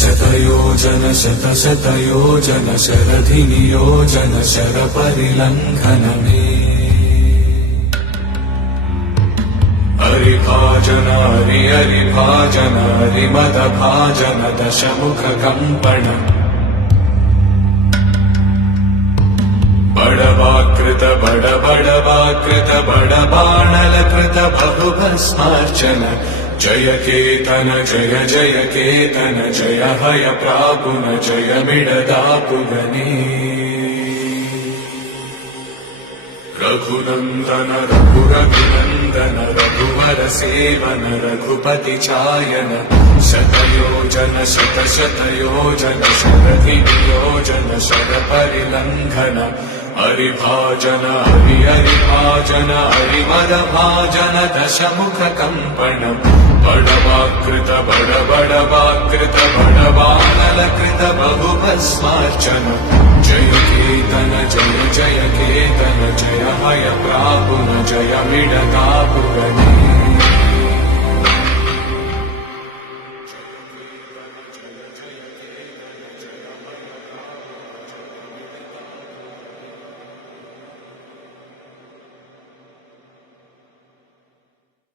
शतयोजन शतशतयोजन शरधिनियोजन शरपरिलङ्घन मे हरिभाजन हरिभाजन हरिमदभाजन दशमुख कम्पण बडवाकृत बडवाकृत बडबाणलकृत बहुभस्मार्चन जय केतन जय जय केतन जय हय प्रापुन जय मिडदापुगने रघुनन्दन रघुरघुनन्दन रघुवर सेवन रघुपति चायन शतयोजन शतशतयोजन शरधिनियोजन शरपरिलङ्घन हरिभाजन हरिभाजन हरिमदभाजन दशमुख कम्पण बडवाकृत बडवाकृत बडबाणलकृत बहुभस्मार्चन जय केतन जय